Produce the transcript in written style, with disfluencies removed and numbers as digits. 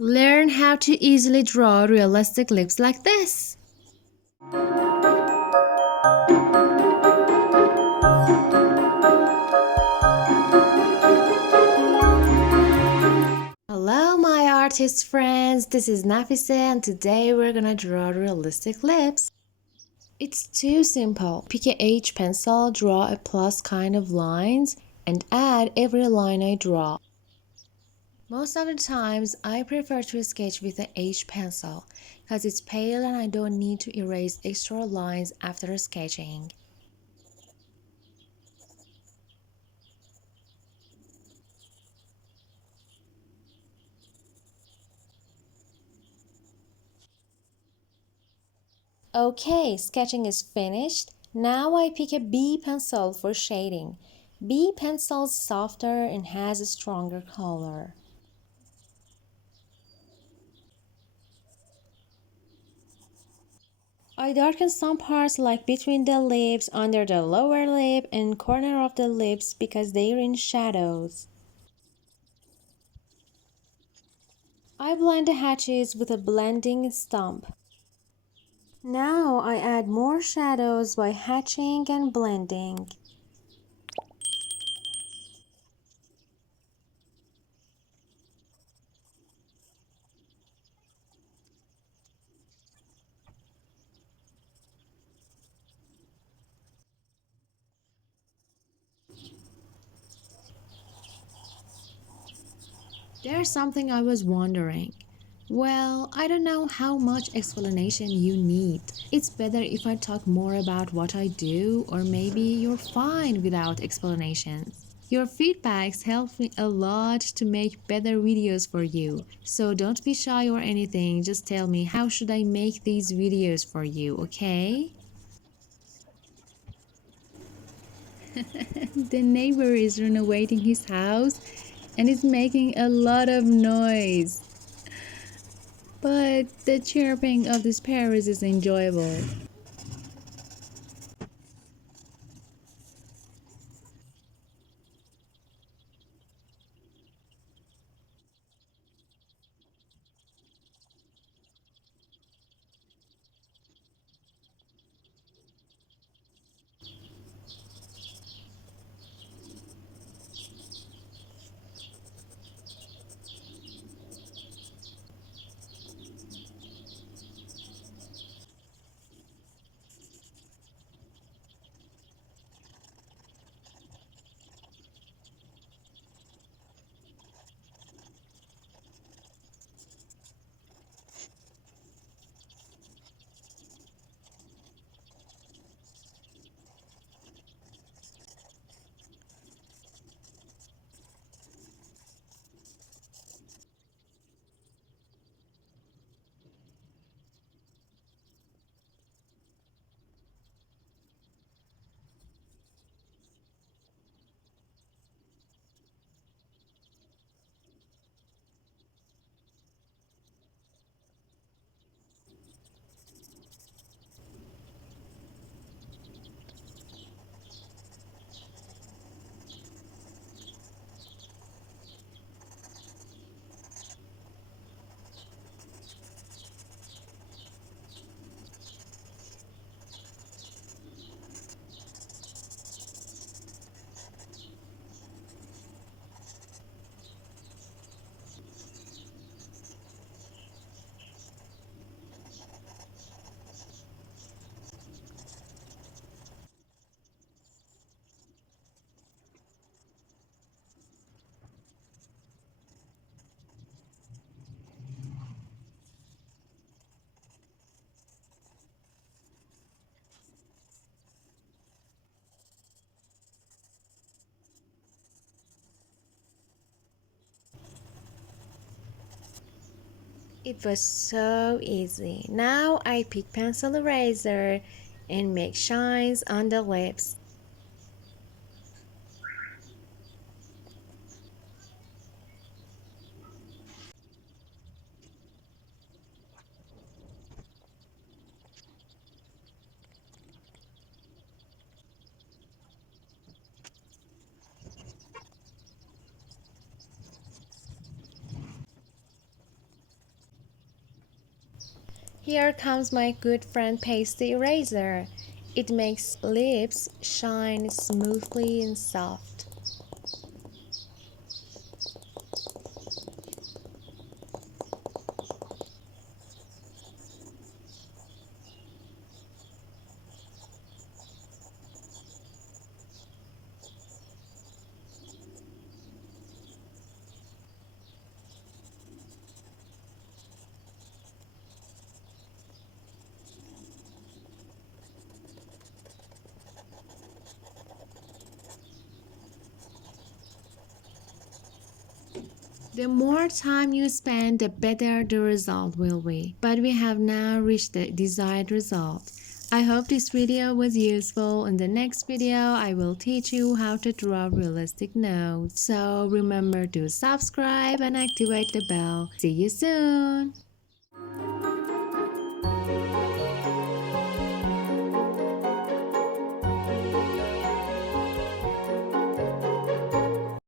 Learn how to easily draw realistic lips like this. Hello my artist friends, this is Nafise and today we're gonna draw realistic lips. It's too simple. Pick a H pencil, draw a plus kind of lines and add every line I draw. Most of the times I prefer to sketch with a H pencil because it's pale and I don't need to erase extra lines after sketching. Okay, sketching is finished. Now I pick a B pencil for shading. B pencil is softer and has a stronger color. I darken some parts like between the lips, under the lower lip and corner of the lips because they are in shadows. I blend the hatches with a blending stump. Now I add more shadows by hatching and blending. There's something I was wondering. Well, I don't know how much explanation you need. It's better if I talk more about what I do, or maybe you're fine without explanations. Your feedbacks help me a lot to make better videos for you. So don't be shy or anything, just tell me how should I make these videos for you, okay? The neighbor is renovating his house and is making a lot of noise. But the chirping of the sparrows is enjoyable. It was so easy. Now I pick pencil eraser and make shines on the lips. Here comes my good friend pasty eraser. It makes lips shine smoothly and soft. The more time you spend, the better the result will be. But we have now reached the desired result. I hope this video was useful. In the next video, I will teach you how to draw realistic notes. So remember to subscribe and activate the bell. See you soon!